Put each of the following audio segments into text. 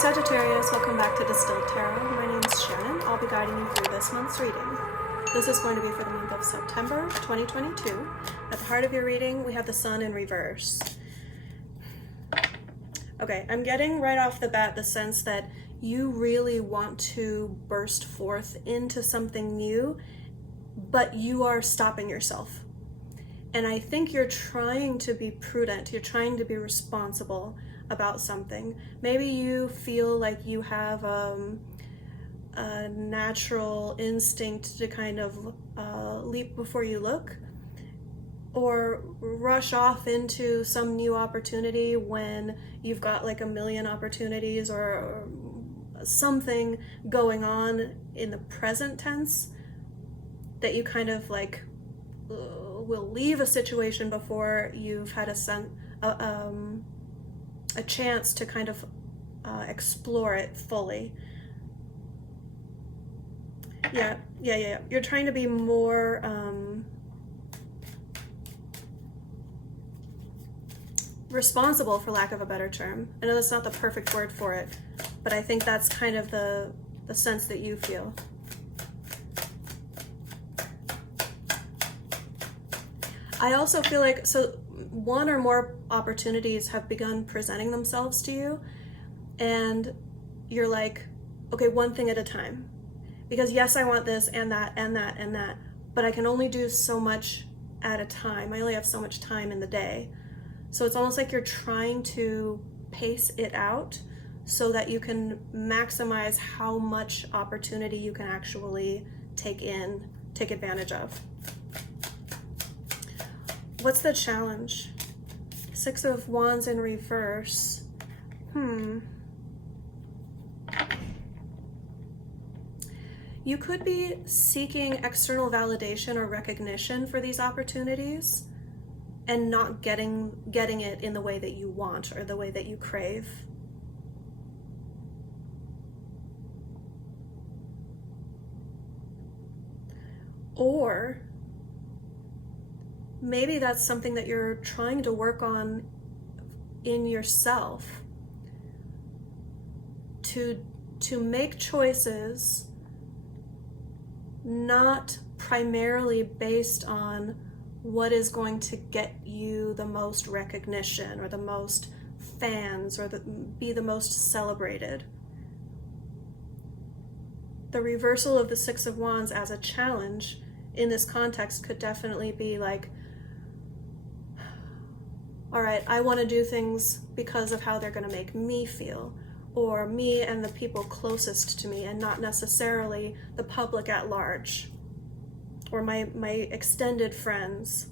Sagittarius, welcome back to Distilled Tarot. My name is Shannon. I'll be guiding you through this month's reading. This is going to be for the month of September 2022. At the heart of your reading, we have the Sun in reverse. Okay, I'm getting right off the bat the sense that you really want to burst forth into something new, but you are stopping yourself. And I think you're trying to be prudent, you're trying to be responsible about something. Maybe you feel like you have a natural instinct to kind of leap before you look, or rush off into some new opportunity when you've got like a million opportunities or something going on in the present tense that you kind of like will leave a situation before you've had a chance to kind of explore it fully. Yeah. You're trying to be more responsible, for lack of a better term. I know that's not the perfect word for it, but I think that's kind of the sense that you feel. I also feel like, so one or more opportunities have begun presenting themselves to you, and you're like, okay, one thing at a time. Because yes, I want this and that and that and that, but I can only do so much at a time. I only have so much time in the day. So it's almost like you're trying to pace it out so that you can maximize how much opportunity you can actually take advantage of. What's the challenge? Six of Wands in reverse. You could be seeking external validation or recognition for these opportunities and not getting it in the way that you want or the way that you crave. Or maybe that's something that you're trying to work on in yourself, to make choices not primarily based on what is going to get you the most recognition or the most fans or be the most celebrated. The reversal of the Six of Wands as a challenge in this context could definitely be like, all right, I want to do things because of how they're going to make me feel, or me and the people closest to me, and not necessarily the public at large, or my extended friends.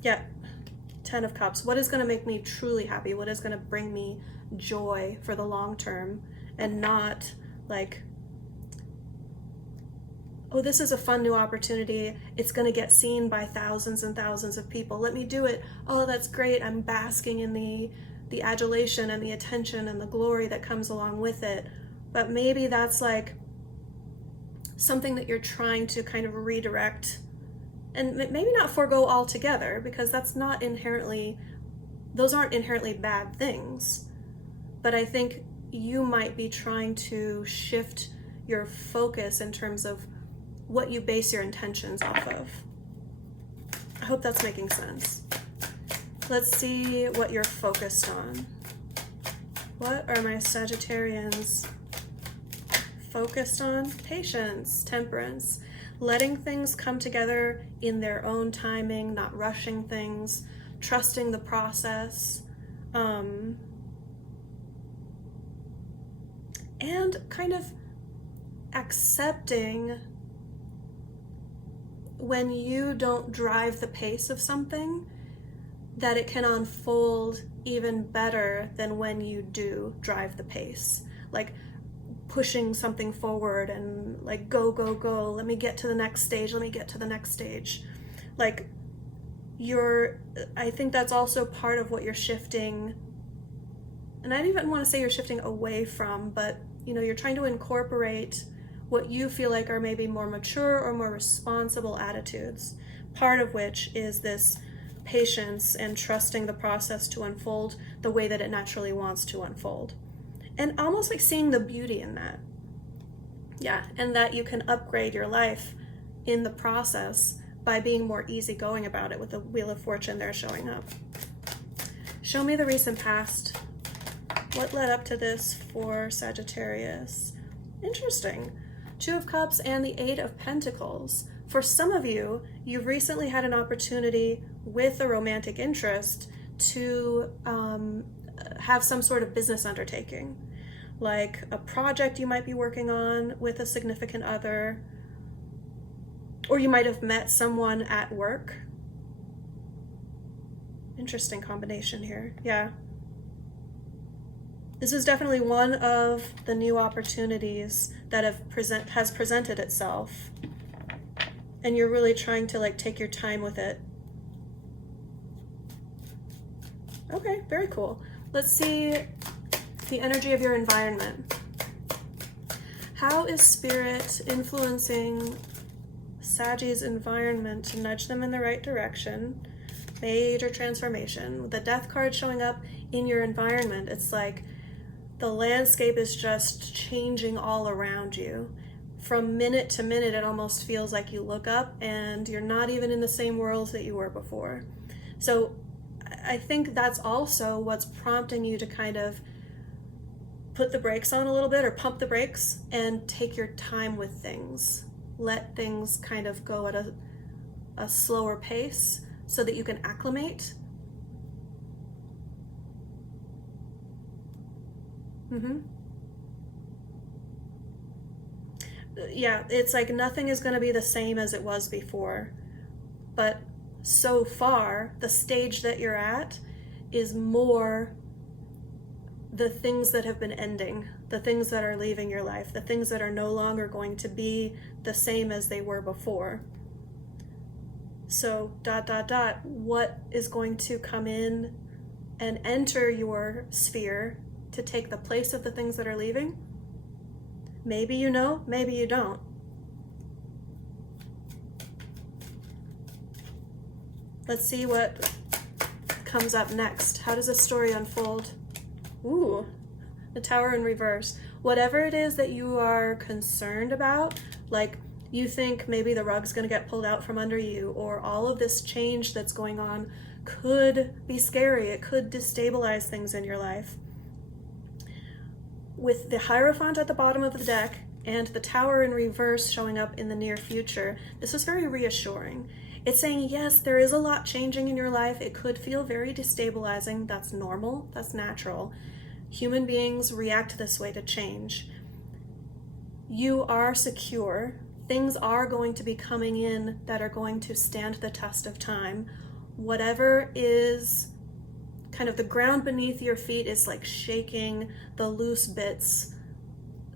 Yeah, Ten of Cups. What is going to make me truly happy? What is going to bring me joy for the long term, and not like, oh, this is a fun new opportunity. It's going to get seen by thousands and thousands of people. Let me do it. Oh, that's great. I'm basking in the adulation and the attention and the glory that comes along with it. But maybe that's like something that you're trying to kind of redirect, and maybe not forego altogether, because those aren't inherently bad things. But I think you might be trying to shift your focus in terms of what you base your intentions off of. I hope that's making sense. Let's see what you're focused on. What are my Sagittarians focused on? Patience, temperance, letting things come together in their own timing, not rushing things, trusting the process, and kind of accepting when you don't drive the pace of something, that it can unfold even better than when you do drive the pace. Like pushing something forward and like, go, let me get to the next stage, Like I think that's also part of what you're shifting. And I don't even want to say you're shifting away from, but you're trying to incorporate what you feel like are maybe more mature or more responsible attitudes, part of which is this patience and trusting the process to unfold the way that it naturally wants to unfold. and almost like seeing the beauty in that. Yeah, and that you can upgrade your life in the process by being more easygoing about it with the Wheel of Fortune there showing up. Show me the recent past. What led up to this for Sagittarius? Interesting. Two of Cups and the Eight of Pentacles. For some of you, you've recently had an opportunity with a romantic interest to have some sort of business undertaking, like a project you might be working on with a significant other, or you might have met someone at work. Interesting combination here. Yeah. This is definitely one of the new opportunities that has presented itself, and you're really trying to like take your time with it. Okay, very cool. Let's see the energy of your environment. How is Spirit influencing Saggy's environment to nudge them in the right direction? Major transformation. With the Death card showing up in your environment, it's like the landscape is just changing all around you. From minute to minute, it almost feels like you look up and you're not even in the same world that you were before. So I think that's also what's prompting you to kind of put the brakes on a little bit, or pump the brakes and take your time with things. Let things kind of go at a slower pace so that you can acclimate. Yeah, it's like nothing is going to be the same as it was before. But so far, the stage that you're at is more the things that have been ending, the things that are leaving your life, the things that are no longer going to be the same as they were before. So, ... what is going to come in and enter your sphere to take the place of the things that are leaving? Maybe you know, maybe you don't. Let's see what comes up next. How does this story unfold? Ooh, the Tower in reverse. Whatever it is that you are concerned about, like you think maybe the rug's going to get pulled out from under you, or all of this change that's going on could be scary. It could destabilize things in your life. With the Hierophant at the bottom of the deck and the Tower in reverse showing up in the near future, this is very reassuring. It's saying, yes, there is a lot changing in your life. It could feel very destabilizing. That's normal. That's natural. Human beings react this way to change. You are secure. Things are going to be coming in that are going to stand the test of time. Whatever is kind of the ground beneath your feet is like shaking the loose bits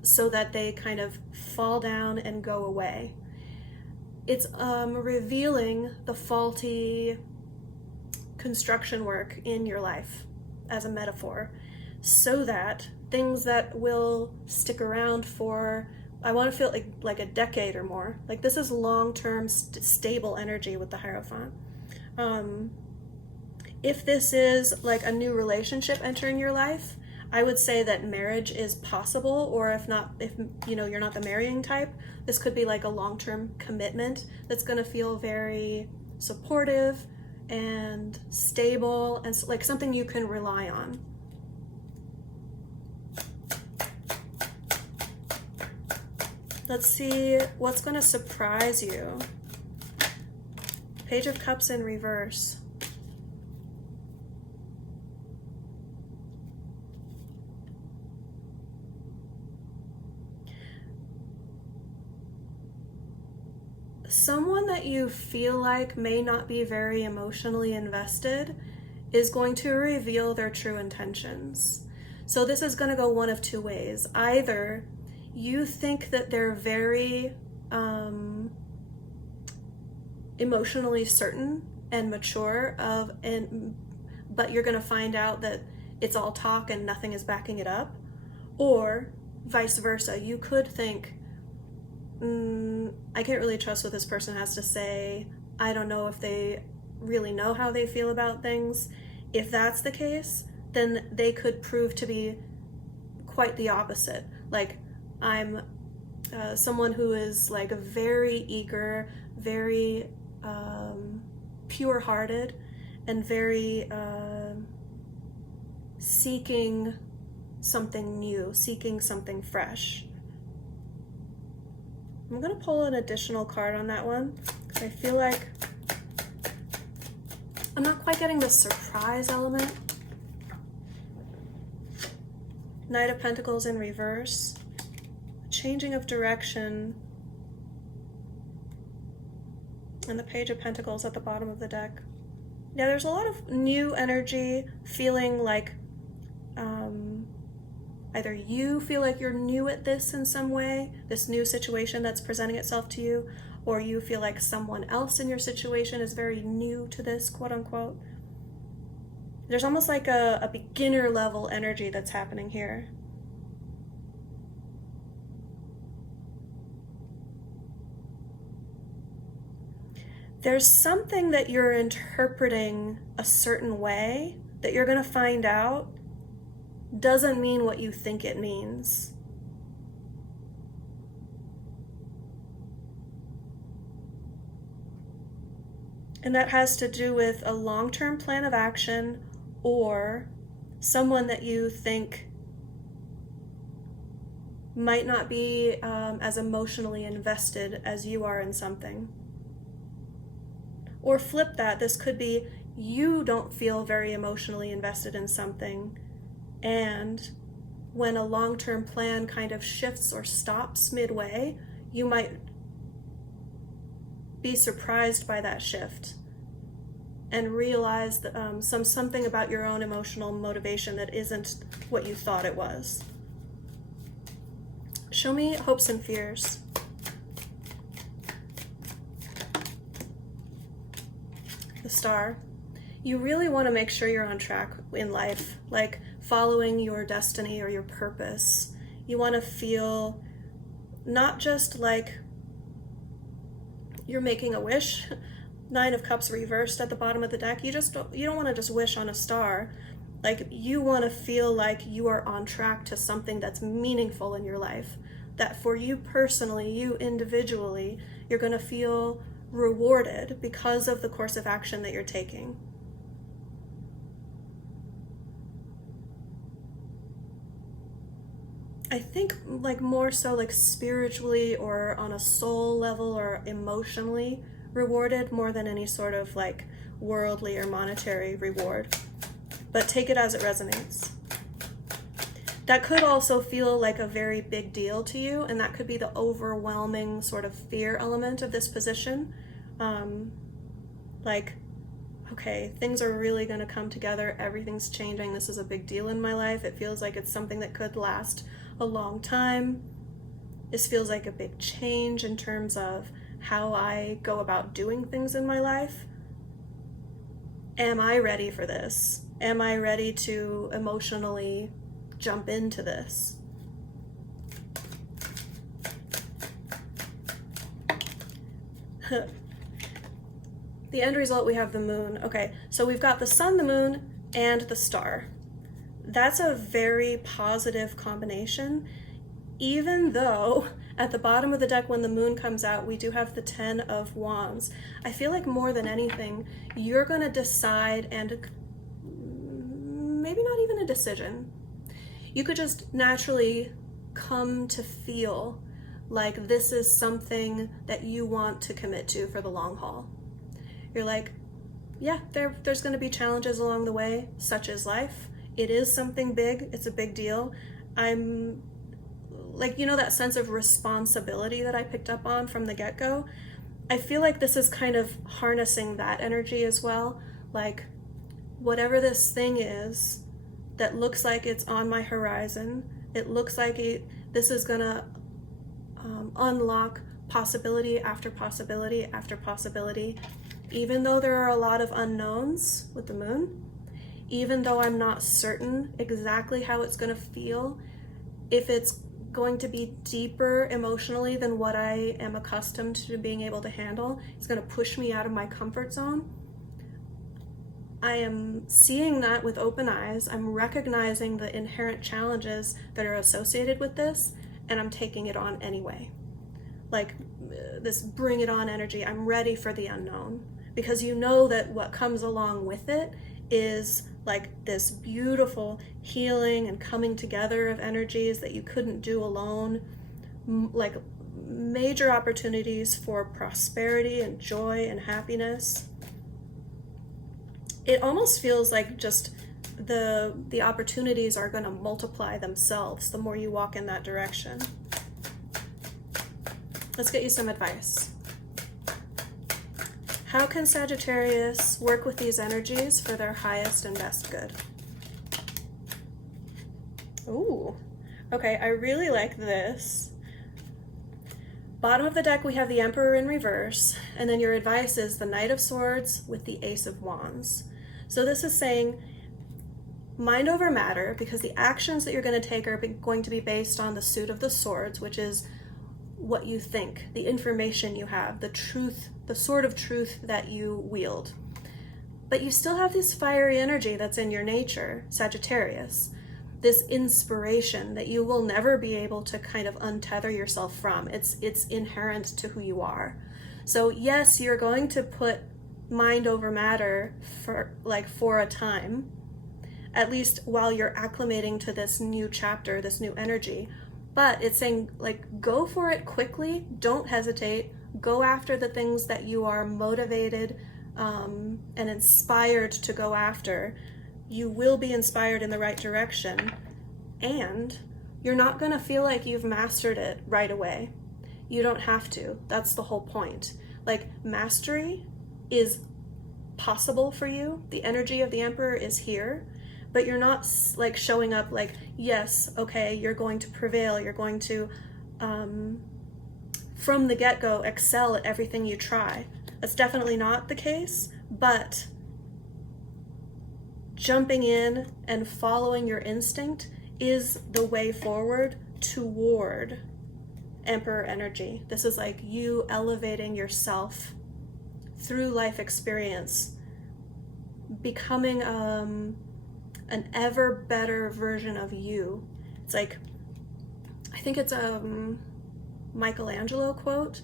so that they kind of fall down and go away. It's revealing the faulty construction work in your life as a metaphor, so that things that will stick around for, I want to feel like a decade or more. Like this is long-term stable energy with the Hierophant. If this is like a new relationship entering your life, I would say that marriage is possible, or if you know, you're not the marrying type, this could be like a long-term commitment that's going to feel very supportive and stable and like something you can rely on. Let's see what's going to surprise you. Page of Cups in reverse. Someone that you feel like may not be very emotionally invested is going to reveal their true intentions. So this is going to go one of two ways. Either you think that they're very emotionally certain and mature but you're going to find out that it's all talk and nothing is backing it up, or vice versa. You could think, I can't really trust what this person has to say. I don't know if they really know how they feel about things. If that's the case, then they could prove to be quite the opposite. Like, I'm someone who is like very eager, very pure-hearted, and very seeking something new, seeking something fresh. I'm going to pull an additional card on that one because I feel like I'm not quite getting the surprise element. Knight of Pentacles in reverse. Changing of direction. And the Page of Pentacles at the bottom of the deck. Yeah, there's a lot of new energy, feeling like either you feel like you're new at this in some way, this new situation that's presenting itself to you, or you feel like someone else in your situation is very new to this, quote unquote. There's almost like a beginner level energy that's happening here. There's something that you're interpreting a certain way that you're going to find out doesn't mean what you think it means. And that has to do with a long-term plan of action or someone that you think might not be as emotionally invested as you are in something. Or flip that, this could be you don't feel very emotionally invested in something, and when a long-term plan kind of shifts or stops midway, you might be surprised by that shift and realize that, something about your own emotional motivation that isn't what you thought it was. Show me hopes and fears. The Star. You really want to make sure you're on track in life, like following your destiny or your purpose. You want to feel not just like you're making a wish. Nine of Cups reversed at the bottom of the deck. You don't want to just wish on a star. Like, you want to feel like you are on track to something that's meaningful in your life. That for you personally, you individually, you're going to feel rewarded because of the course of action that you're taking. I think like more so like spiritually or on a soul level or emotionally rewarded more than any sort of like worldly or monetary reward. But take it as it resonates. That could also feel like a very big deal to you, and that could be the overwhelming sort of fear element of this position. Like, okay, things are really going to come together, everything's changing, this is a big deal in my life, it feels like it's something that could last a long time. This feels like a big change in terms of how I go about doing things in my life. Am I ready for this? Am I ready to emotionally jump into this? The end result, we have the moon. Okay, so we've got the sun, the moon, and the star. That's a very positive combination, even though at the bottom of the deck when the moon comes out, we do have the 10 of Wands. I feel like more than anything, you're going to decide, and maybe not even a decision. You could just naturally come to feel like this is something that you want to commit to for the long haul. You're like, yeah, there's going to be challenges along the way, such as life. It is something big. It's a big deal. I'm like, you know, that sense of responsibility that I picked up on from the get-go. I feel like this is kind of harnessing that energy as well. Like, whatever this thing is that looks like it's on my horizon, it looks like this is gonna unlock possibility after possibility after possibility. Even though there are a lot of unknowns with the moon, even though I'm not certain exactly how it's going to feel, if it's going to be deeper emotionally than what I am accustomed to being able to handle, it's going to push me out of my comfort zone, I am seeing that with open eyes. I'm recognizing the inherent challenges that are associated with this, and I'm taking it on anyway. Like this bring it on energy. I'm ready for the unknown, because you know that what comes along with it is like this beautiful healing and coming together of energies that you couldn't do alone, like major opportunities for prosperity and joy and happiness. It almost feels like just the opportunities are going to multiply themselves the more you walk in that direction. Let's get you some advice. How can Sagittarius work with these energies for their highest and best good? Ooh, okay, I really like this. Bottom of the deck, we have the Emperor in reverse, and then your advice is the Knight of Swords with the Ace of Wands. So this is saying mind over matter, because the actions that you're going to take are going to be based on the suit of the swords, which is what you think, the information you have, the truth, the sword of truth that you wield. But you still have this fiery energy that's in your nature, Sagittarius, this inspiration that you will never be able to kind of untether yourself from. It's inherent to who you are. So yes, you're going to put mind over matter for a time, at least while you're acclimating to this new chapter, this new energy. But it's saying, like, go for it quickly, don't hesitate, go after the things that you are motivated and inspired to go after. You will be inspired in the right direction, and you're not going to feel like you've mastered it right away. You don't have to. That's the whole point. Like, mastery is possible for you. The energy of the Emperor is here, but you're not like showing up like, yes, okay, you're going to prevail, you're going to from the get-go excel at everything you try. That's definitely not the case, but jumping in and following your instinct is the way forward toward Emperor energy. This is like you elevating yourself through life experience, becoming an ever better version of you. It's like, I think it's a Michelangelo quote,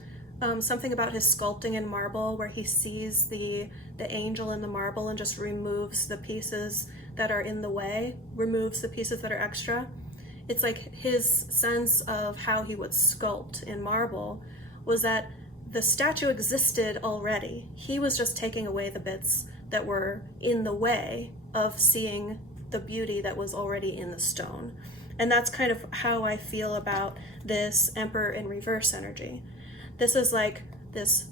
something about his sculpting in marble, where he sees the angel in the marble and just removes the pieces that are in the way, removes the pieces that are extra. It's like his sense of how he would sculpt in marble was that the statue existed already. He was just taking away the bits that were in the way of seeing the beauty that was already in the stone. And that's kind of how I feel about this Emperor in reverse energy. This is like this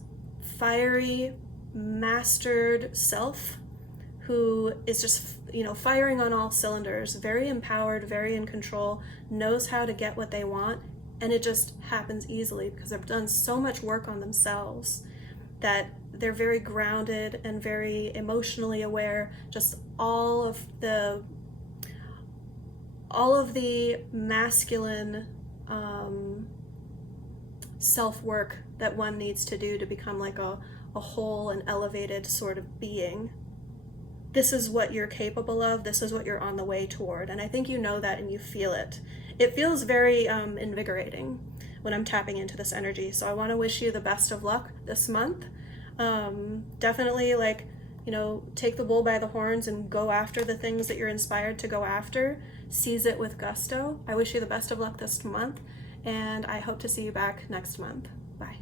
fiery, mastered self who is just, firing on all cylinders, very empowered, very in control, knows how to get what they want, and it just happens easily because they've done so much work on themselves that they're very grounded and very emotionally aware. Just all of the masculine self-work that one needs to do to become like a whole and elevated sort of being. This is what you're capable of. This is what you're on the way toward. And I think you know that and you feel it. It feels very invigorating when I'm tapping into this energy. So I want to wish you the best of luck this month. Definitely take the bull by the horns and go after the things that you're inspired to go after. Seize it with gusto. I wish you the best of luck this month, and I hope to see you back next month. Bye.